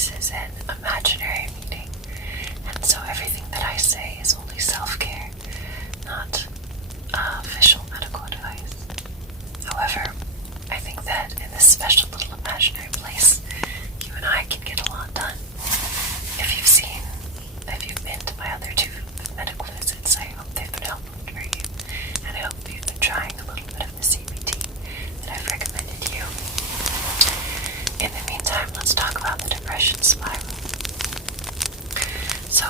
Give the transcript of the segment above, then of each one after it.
this is an imaginary meeting, and so everything that I say is only self-care, not official medical advice. However, I think that in this special little imaginary place, you and I can get a lot done. If you've been to my other 2 medical visits, I hope they've been helpful for you, and I hope you've been trying a little bit of the CBT that I've recommended you. In the meantime, let's talk about the depression spiral. So,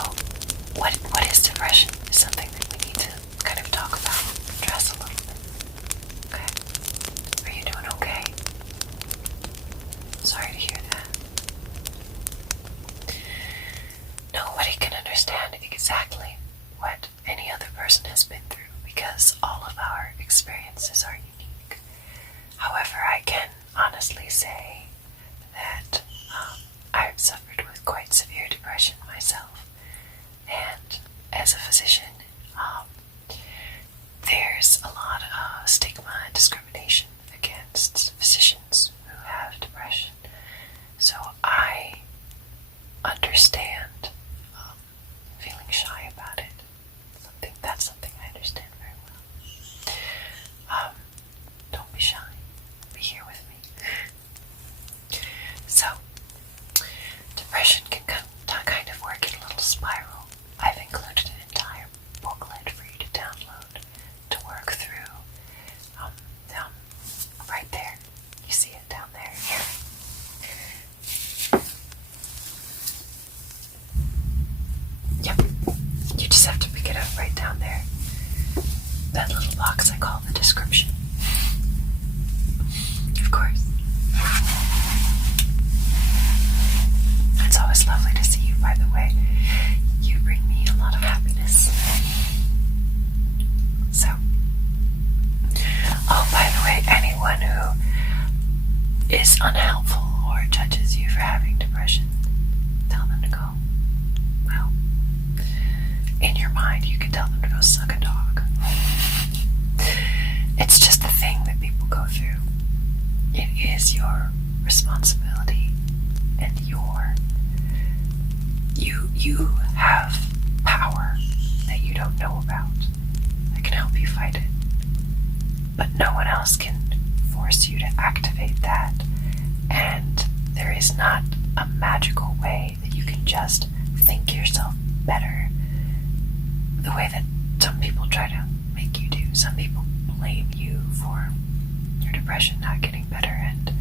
what is depression is something that we need to kind of talk about, address a little bit. Okay? Are you doing okay? Sorry to hear that. Nobody can understand exactly what any other person has been through because all of our experiences are unique. However, I can honestly say that I've suffered with quite severe depression myself. And as a physician, there's a lot of stigma and discrimination against physicians who have depression. So I understand feeling shy about it. That's something I understand very well. Don't be shy. Be here with me. So, depression can kind of work in a little spiral. I've included an entire booklet for you to download to work through. Down right there. You see it down there. Here. Yep. You just have to pick it up right down there. That little box I call the description. Of course. It's always lovely to see you, by the way. You bring me a lot of happiness. So, oh, by the way, anyone who is unhelpful or judges you for having depression, tell them to go. Well, in your mind, you can tell them to go suck a dog. It's just the thing that people go through. It is your responsibility, and you have power that you don't know about that can help you fight it. But no one else can force you to activate that, and there is not a magical way that you can just think yourself better the way that some people try to make you do. Some people blame you for your depression not getting better, and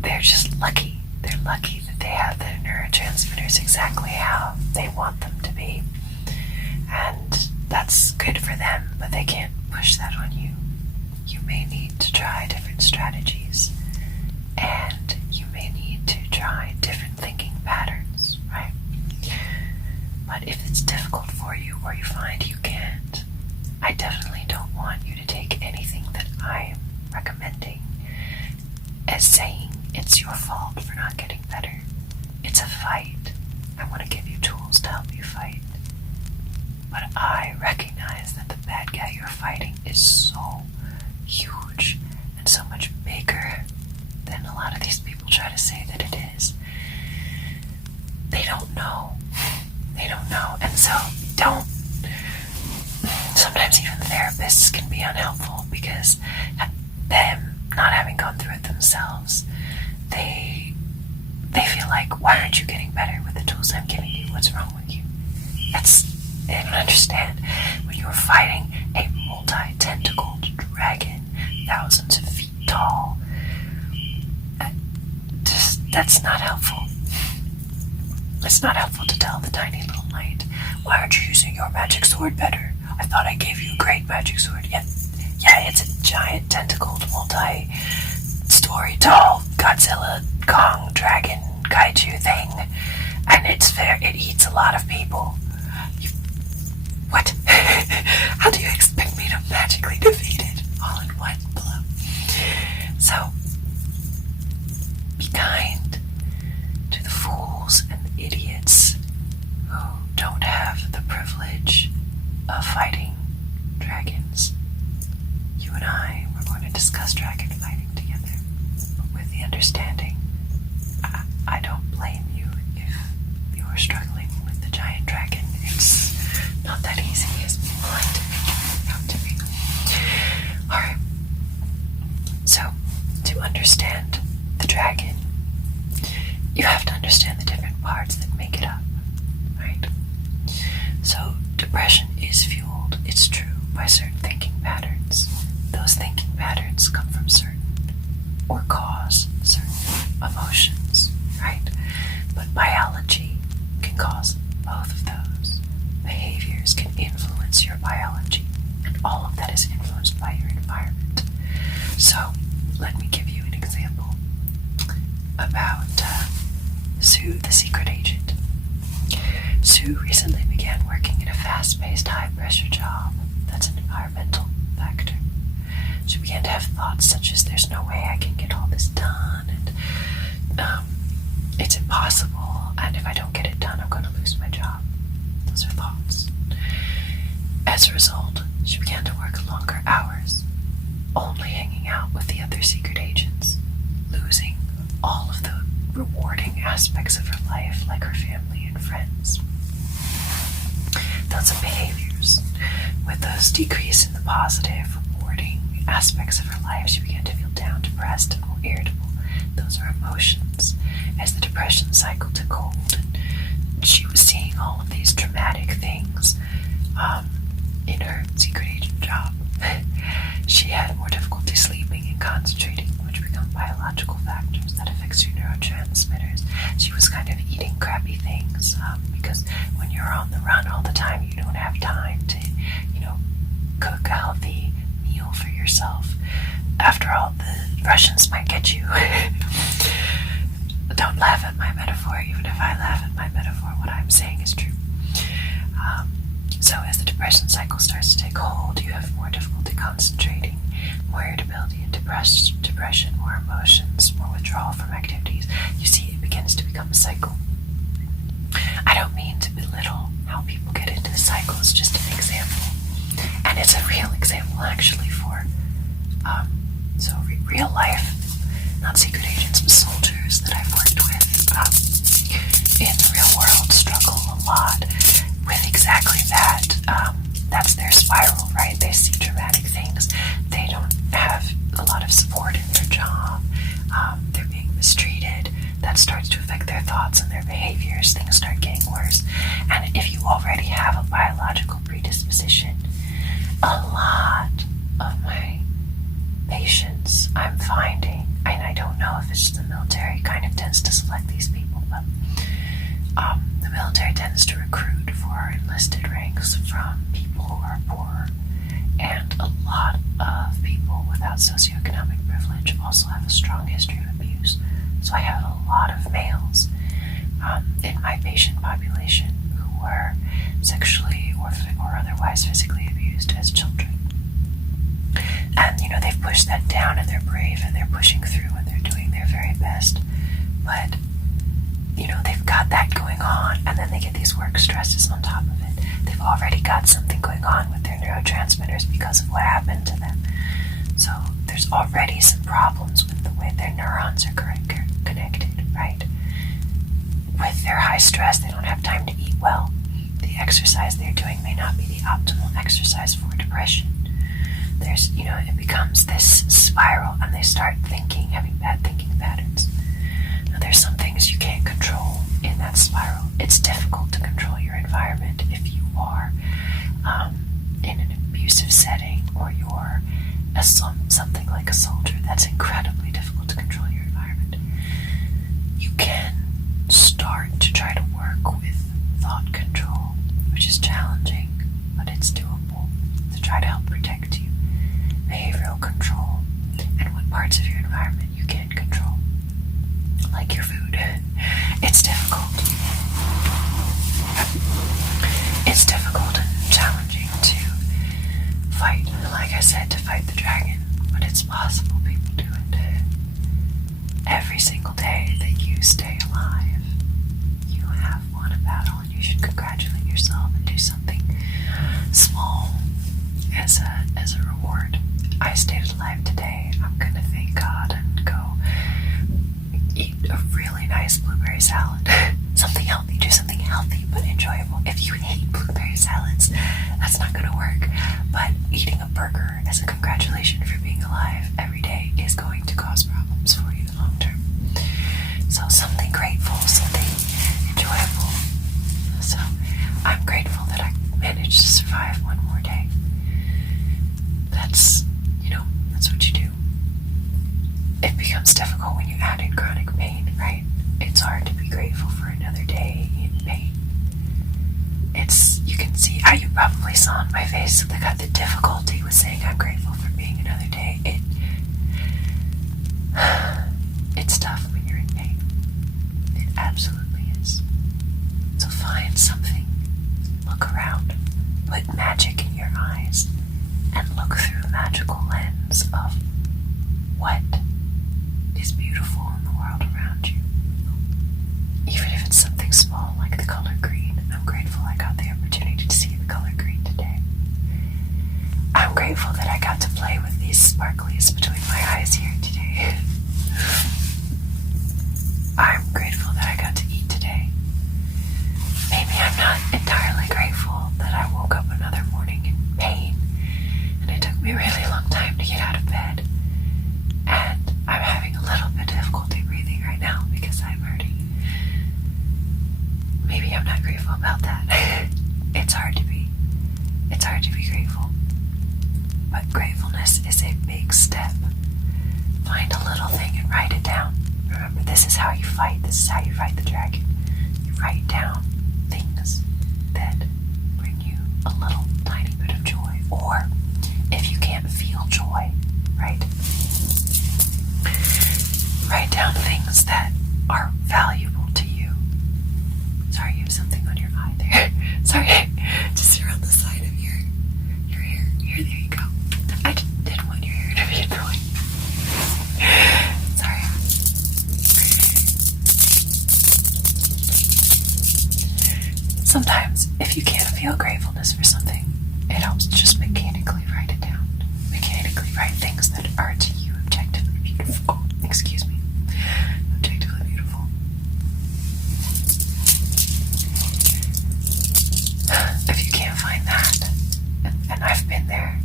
they're just lucky. They're lucky that they have their neurotransmitters exactly how they want them to be. And that's good for them, but they can't push that on you. You may need to try different strategies, and you may need to try different thinking patterns, right? But if it's difficult for you or you find you can't, I definitely don't want you to take anything that I'm recommending as saying it's your fault for not getting better. It's a fight. I want to give you tools to help you fight. But I recognize that the bad guy you're fighting is so huge and so much bigger than a lot of these people try to say that it is. They don't know. They don't know. And so sometimes even therapists can be unhelpful because them not having gone through it themselves, they feel like, why aren't you getting better with the tools I'm giving you? What's wrong with you? They don't understand. When you're fighting a multi-tentacled dragon, thousands of feet tall, that's not helpful. It's not helpful to tell the tiny little knight, why aren't you using your magic sword better? I thought I gave you a great magic sword. Yeah, it's a giant tentacled multi-story tall Godzilla Kong dragon kaiju thing, and it eats a lot of people. What? How do you expect me to magically defeat it all in one blow? So, be kind to the fools and the idiots who don't have the privilege of fighting dragons. You and I, we're going to discuss dragon fighting together, but with the understanding, are struggling with the giant dragon, it's not that easy as people like to make it out to be. Alright, so to understand the dragon, you have to understand the different parts that make it up, right? So depression is fueled, it's true, by certain thinking patterns. Those thinking patterns come from certain, or cause certain emotions, right? But biology can cause both of those. Behaviors can influence your biology, and all of that is influenced by your environment. So, let me give you an example about Sue, the secret agent. Sue recently began working in a fast-paced, high-pressure job. That's an environmental factor. She began to have thoughts such as, there's no way I can get all this done, and it's impossible, and if I don't get it done, I'm going to lose my job. Those are thoughts. As a result, she began to work longer hours, only hanging out with the other secret agents, losing all of the rewarding aspects of her life, like her family and friends. Those are behaviors. With those decrease in the positive, rewarding aspects of her life, she began to feel down, depressed, and more irritable. Those are emotions. As the depression cycle took hold, and she was seeing all of these traumatic things in her secret agent job, she had more difficulty sleeping and concentrating, which become biological factors that affects your neurotransmitters. She was kind of eating crappy things because when you're on the run all the time, you don't have time to, cook a healthy meal for yourself. After all, the Russians might get you. Don't laugh at my metaphor. Even if I laugh at my metaphor, what I'm saying is true. So as the depression cycle starts to take hold, you have more difficulty concentrating, more irritability and depression, more emotions, more withdrawal from activities. You see, it begins to become a cycle. I don't mean to belittle how people get into the cycle. It's just an example. And it's a real example, actually, for real life, not secret agents, but soldiers that I've worked with in the real world struggle a lot with exactly that. That's their spiral, right? They see dramatic things. They don't have a lot of support in their job. They're being mistreated. That starts to affect their thoughts and their behaviors. Things start getting worse. And if you already have a biological predisposition, a lot of my patients, I'm finding, and I don't know if it's the military kind of tends to select these people, but the military tends to recruit for enlisted ranks from people who are poor, and a lot of people without socioeconomic privilege also have a strong history of abuse. So I have a lot of males in my patient population who were sexually or otherwise physically abused as children. And, they've pushed that down, and they're brave, and they're pushing through, and they're doing their very best. But, they've got that going on, and then they get these work stresses on top of it. They've already got something going on with their neurotransmitters because of what happened to them. So there's already some problems with the way their neurons are connected, right? With their high stress, they don't have time to eat well. The exercise they're doing may not be the optimal exercise for depression. There's, it becomes this spiral, and they start having bad thinking patterns. Now, there's some things you can't control in that spiral. It's difficult to control your environment if you are in an abusive setting, or you're something like a soldier. That's incredibly difficult to control your environment. You can start to try to work with thought control, which is challenging, but it's doable, to try to help protect you. Behavioral control, and what parts of your environment you can't control, like your food. It's difficult. It's difficult and challenging to fight, like I said, to fight the dragon, but it's possible. People do it. Every single day that you stay alive, you have won a battle, and you should congratulate yourself and do something small as a reward. I stayed alive today. I'm gonna thank God and go eat a really nice blueberry salad. Something healthy. Do something healthy but enjoyable. If you hate blueberry salads, that's not going to work. But eating a burger as a congratulation for being alive every day is going to cause problems for you in the long term. So something grateful, something enjoyable. So I'm grateful that I managed to survive one more day. That's what you do. It becomes difficult when you add in chronic pain, right? It's hard to be grateful for another day in pain. You can see, you probably saw on my face the difficulty with saying I'm grateful for being another day. It's tough when you're in pain. It absolutely is. So find something, look around, put magic in your eyes, and look through a magical lens of what is beautiful in the world around you. Even if it's something small like the color green, I'm grateful I got the opportunity to see the color green today. I'm grateful that I got to play with these sparklies between my eyes here today. I'm grateful that I got to eat today. Maybe I'm not entirely grateful that I woke up another morning in pain and it took me a really long time to get out of bed. And I'm having a little bit of difficulty breathing right now because I'm hurting. Maybe I'm not grateful about that. It's hard to be. It's hard to be grateful. But gratefulness is a big step. Find a little thing and write it down. Remember, this is how you fight. This is how you fight the dragon. You write down things that bring you a little tiny bit of joy. Or if you can't feel joy, right? Write down things that are valuable to you. Sorry, you have something on your eye there. Sorry, just around the side of your hair. Here, there you go. I didn't want your hair to be annoying. Sorry. Sometimes, if you can't feel gratefulness for something, it helps to just mechanically write it down. Mechanically write things that are to you objectively beautiful. Excuse me. Objectively beautiful. If you can't find that, and I've been there,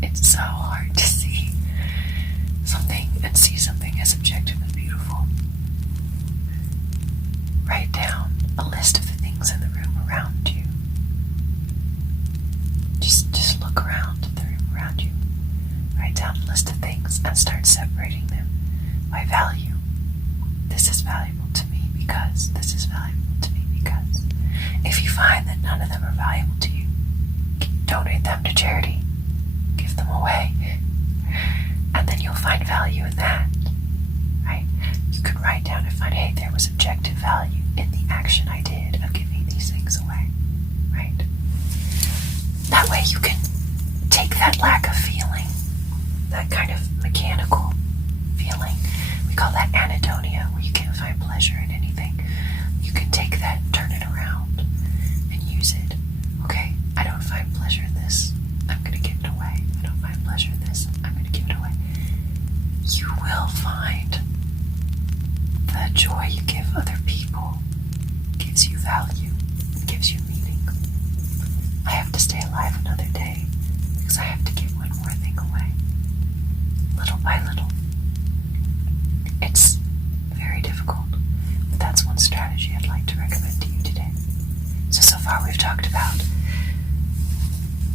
it's so hard to see something and see something as objectively beautiful. Write down a list of the things in the room around you. Just look around the room around you. Write down a list of things and start separating them by value. This is valuable to me because this is valuable to me because. If you find that none of them are valuable to you, donate them to charity. Give them away. And then you'll find value in that. Right? You can write down and find, hey, there was objective value in the action I did of giving these things away. Right? That way you can take that lack of feeling, that kind of mechanical feeling, we call that anhedonia, where you can't find pleasure in anything. You can take that, turn it around, and use it. Okay, I don't find pleasure in this. I'm going to give it away. I don't find pleasure in this. I'm going to give it away. You will find the joy you give other people gives you value. It gives you meaning. I have to stay alive another day because I have to give one more thing away. Little by little. It's very difficult, but that's one strategy I'd like to recommend to you today. So far we've talked about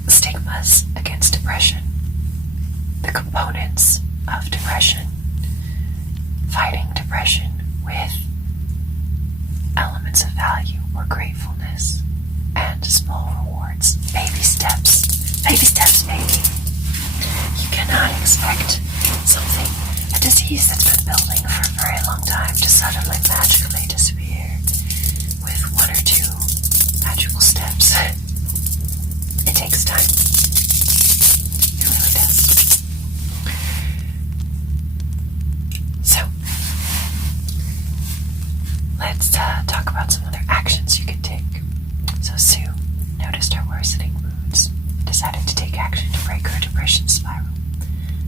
stigmas against depression, the components of depression, fighting depression with elements of value or gratefulness, and small rewards. Baby steps. Baby steps, baby. You cannot expect a disease that's been building for a very long time to suddenly magically disappear with one or two magical steps. It takes time. It really does. So, let's talk about some other actions you can take. So Sue noticed her worsening moods and decided to take action to break her depression spiral.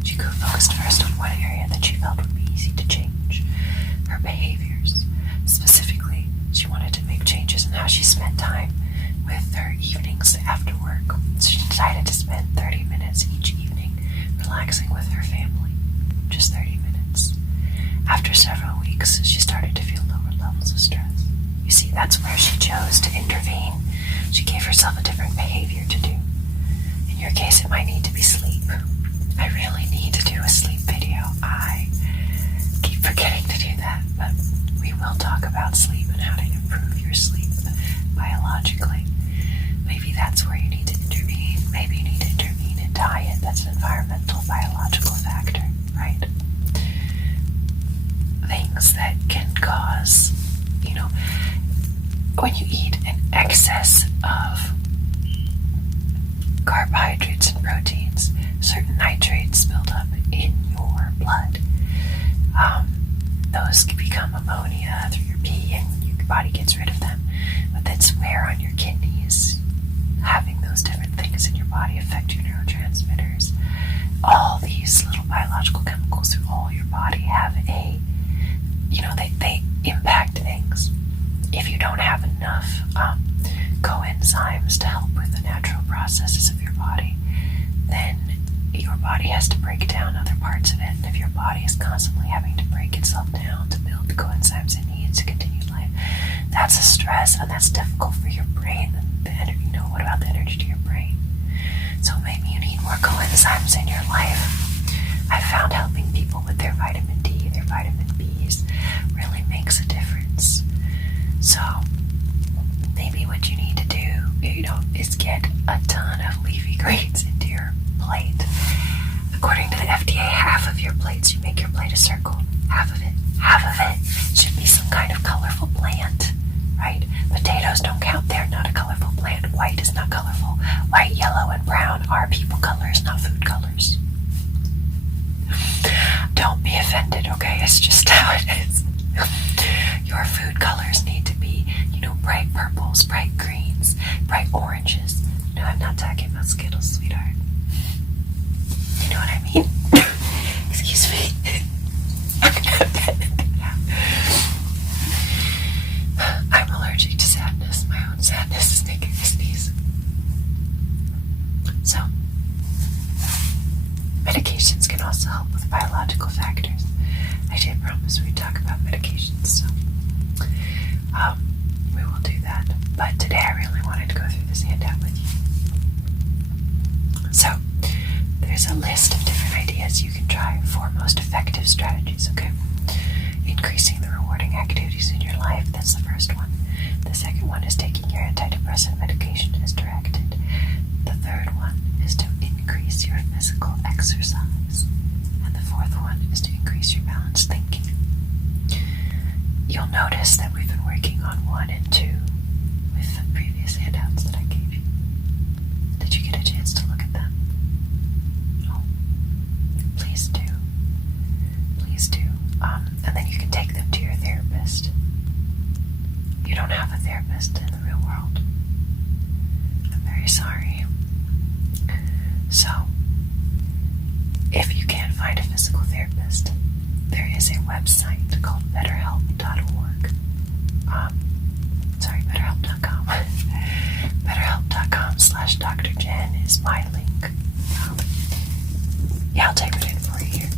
She focused first on one area that she felt would be easy to change: her behaviors. Specifically, she wanted to make how she spent time with her evenings after work. She decided to spend 30 minutes each evening relaxing with her family. Just 30 minutes. After several weeks, she started to feel lower levels of stress. You see, that's where she chose to intervene. She gave herself a different behavior to do. In your case, it might need to be sleep. I really need to do a sleep video. I keep forgetting to do that, but we will talk about sleep and how to improve your sleep biologically. Maybe that's where you need to intervene. Maybe you need to intervene in diet. That's an environmental, biological factor, right? Things that can cause, when you eat an excess of carbohydrates and proteins, certain nitrates build up in your blood. Those can become ammonia through your pee, and your body gets rid of them. But that's wear on your kidneys. Having those different things in your body affect your neurotransmitters. All these little biological chemicals through all your body have they impact things. If you don't have enough coenzymes to help with the natural processes of your body, then your body has to break down other parts of it. And if your body is constantly having to break itself down to build the coenzymes it needs to continue life, that's a stress, and that's difficult for your brain. What about the energy to your brain? So maybe you need more coenzymes in your life. I found helping people with their vitamin D, their vitamin Bs, really makes a difference. So maybe what you need to do, is get a ton of leafy greens into your plate. According to the FDA, half of your plates, you make your plate a circle. Half of it should be some kind of colorful plant, right? Potatoes don't count. They're not a colorful plant. White is not colorful. White, yellow, and brown are people colors, not food colors. Don't be offended, okay? It's just how it is. Your food colors need to be, bright purples, bright greens, bright oranges. No, I'm not talking about Skittles, sweetheart. You know what I mean? Excuse me. I'm allergic to sadness. My own sadness is making me sneeze. So, medications can also help with biological factors. I did promise we'd talk about medications, so we will do that. But today I really wanted to go through this handout with you. So, there's a list of different ideas you can try for most effective strategies, okay? Increasing the rewarding activities in your life, that's the first one. The second one is taking your antidepressant medication as directed. The third one is to increase your physical exercise. And the fourth one is to increase your balanced thinking. You'll notice that we've been working on 1 and 2 with the previous handouts that I gave you. Did you get a chance to look at them? Oh, please do. Please do. And then you can take them to your therapist. You don't have a therapist in the real world. I'm very sorry. So, if you can't find a physical therapist, there is a website called betterhelp.org. Betterhelp.com. Betterhelp.com/Dr. Jen is my link. I'll type it in for you here.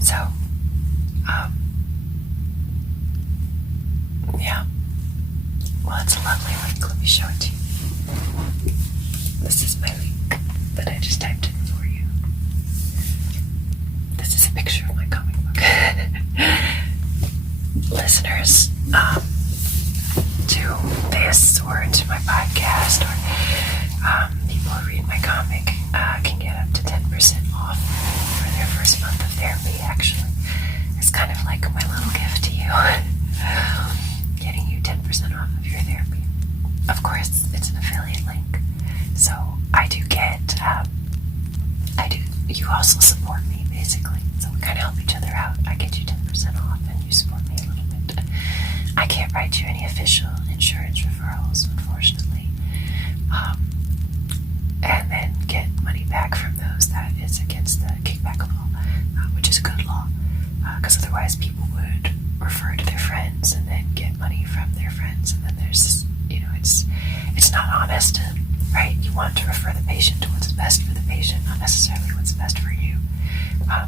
So, yeah. Well, it's a lovely link. Let me show it to you. This is my link that I just typed in for you. This is a picture of my comic book. Listeners, to this or to my podcast or people who read my comic can get up to 10% off for their first month of therapy, actually. It's kind of like my little gift to you. Getting you 10% off of your therapy. Of course, it's an affiliate link. So I do you also support me, basically. So we kind of help each other out. I get you 10% off and you support me a little bit. I can't write you any official insurance referrals, unfortunately. And then get money back from those knows that it's against the kickback law, which is a good law, because otherwise people would refer to their friends and then get money from their friends, and then there's this, it's not honest, right? You want to refer the patient to what's best for the patient, not necessarily what's best for you.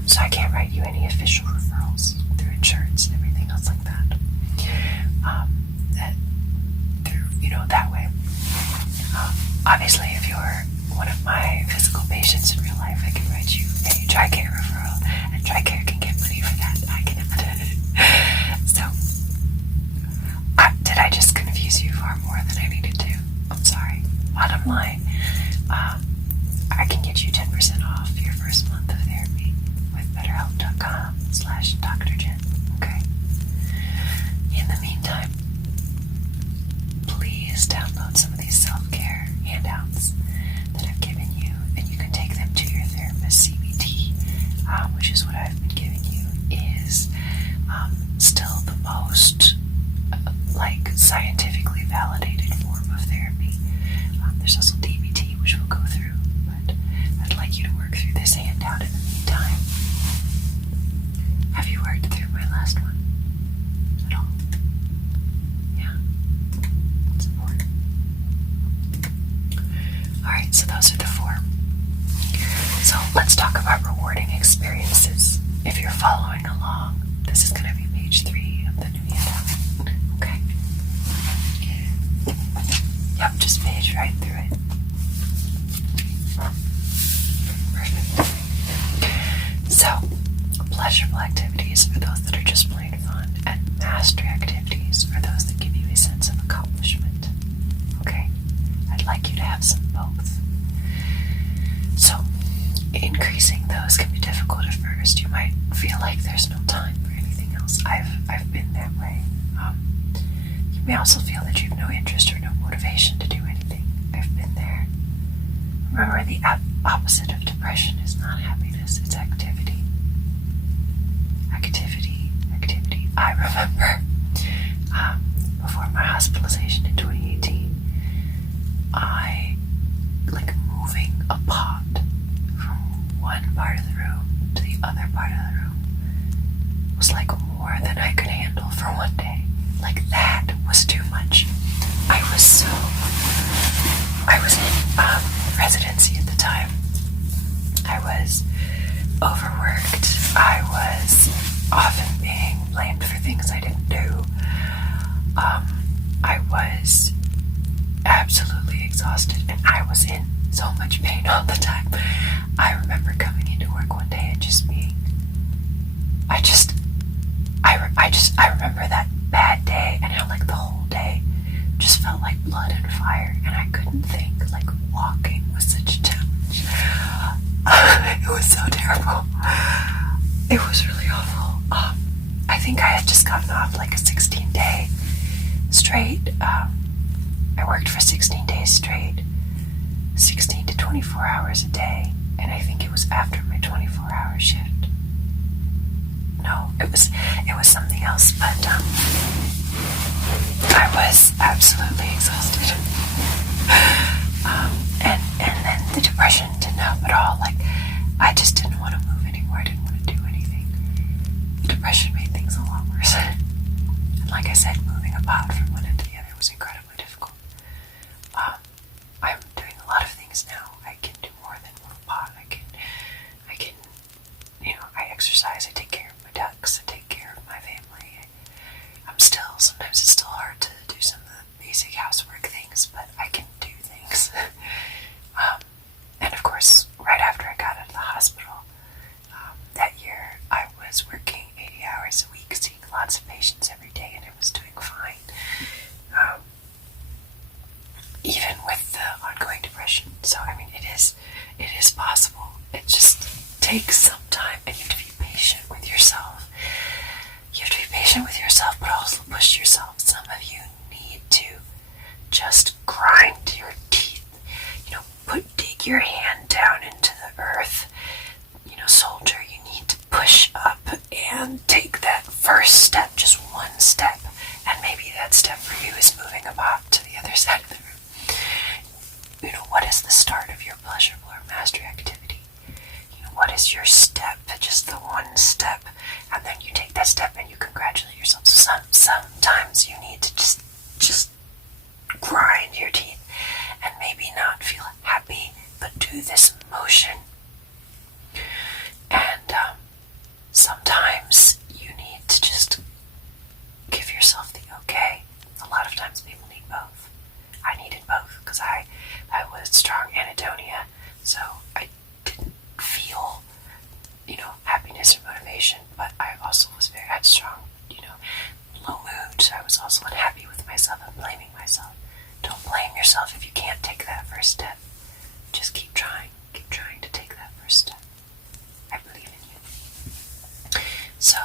So I can't write you any official referrals through insurance and everything else like that. That way. Obviously, if you're one of my physical patients in real life, I can write you a TRICARE referral, and TRICARE can get money for that. I can. So, did I just confuse you far more than I needed to? I'm sorry. Bottom line, I can get you 10% off your first month of therapy with betterhelp.com/drjen. Okay? In the meantime, please download some of these self-care handouts that I've given you, and you can take them to your therapist. CBT, which is what I've been giving you, is still the most scientifically validated form of therapy. There's also DBT, which we'll go through, but I'd like you to work through this handout in the meantime. Have you worked through my last one at all? Yeah, it's important. Alright, so those are the 4. So let's talk about rewarding experiences. If you're following along, this is going to be page 3 of the new handout. Okay? Yep, just page right through it. Perfect. So, pleasurable activities are those that are just plain fun, and mastery activities are those that give you a sense of accomplishment. Okay? I'd like you to have some both. So, increasing those can be difficult at first. You might feel like there's no time for anything else. I've been that way. You may also feel that you have no interest or no motivation to do anything. I've been there. Remember, the opposite of depression is not happiness, it's activity. Activity. I remember before my hospitalization in 2018, I moving a pot from one part of the room to the other part of the room was more than I could handle for one day. That was too much. I was in residency at the time. I was overworked. I was often being blamed for things I didn't do. I was absolutely exhausted, and I was in so much pain all the time. I remember coming into work one day and just being, I remember that bad day and how the whole day just felt like blood and fire, and I couldn't think. Walking was such a challenge. It was so terrible. It was really awful. I think I had just gotten off a 16-day straight. I worked for 16 days straight, 16 to 24 hours a day, and I think it was after my 24-hour shift. No, it was something else, but I was absolutely exhausted. And then the depression didn't help at all. I just didn't want to move anymore. I didn't want to do anything. The depression made things a lot worse. And like I said, moving a pot from one end to the other was incredibly difficult. I'm doing a lot of things now. I can do more than move a pot. I can, I exercise. I take care of my ducks. I take care of my family. Sometimes it's still hard to do some of the basic housework things, but I can do things. And of course, right after I got out of the hospital, that year I was working 80 hours a week, seeing lots of patients every day, and I was doing fine. Even with the ongoing depression. So, it is possible. It just takes some time, and you have to be patient with yourself. You have to be patient with yourself, but also push yourself. Some of you need to just grind your teeth. Dig your hand down into the earth. Soldier, you need to push up and take that first step, just one step. And maybe that step for you is moving a pot to the other side of the room. What is the start of your pleasurable or mastery activity? is your step, just the one step, and then you take that step and you congratulate yourself. So sometimes you need to just grind your teeth and maybe not feel happy, but do this motion. And sometimes you need to just give yourself the okay. A lot of times people need both. I needed both because I was strong anhedonia, so I didn't feel, happiness or motivation, but I also had strong, low mood, so I was also unhappy with myself and blaming myself. Don't blame yourself if you can't take that first step. Just keep trying to take that first step. I believe in you. So,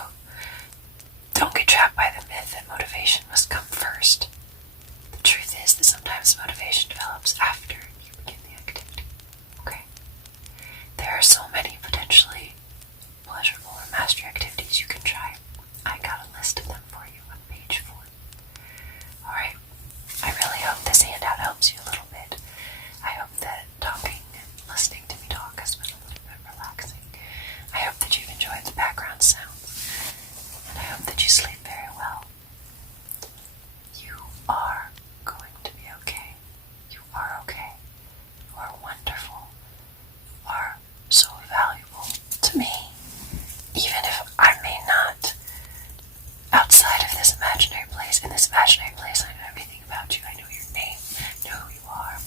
don't get trapped by the myth that motivation must come first. The truth is that sometimes motivation develops after you begin the activity. Okay? There are so many potentially pleasurable or mastery activities you can try. I got a list of them for you on page 4. Alright, I really hope this handout helps you a little bit. I hope that talking and listening to me talk has been a little bit relaxing. I hope that you've enjoyed the background sounds. And I hope that you sleep very well. You are going to be okay. You are okay. You are wonderful. You are so valuable to me. Even if I may not, outside of this imaginary place, in this imaginary place, I know everything about you. I know your name, I know who you are.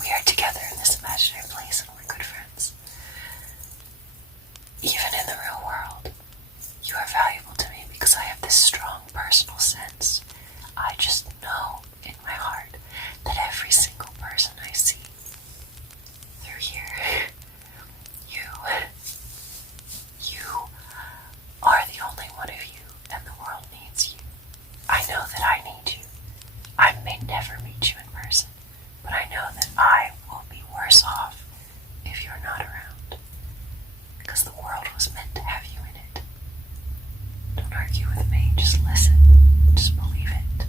We are together in this imaginary place and we're good friends. Even in the real world, you are valuable to me because I have this strong personal sense. I just know in my heart that every single person I see through here, you are the only one of you, and the world needs you. I know that I need you. I may never meet you in person, but I know that I will be worse off if you're not around, because the world was meant to have you in it. Don't argue with me, just listen, just believe it.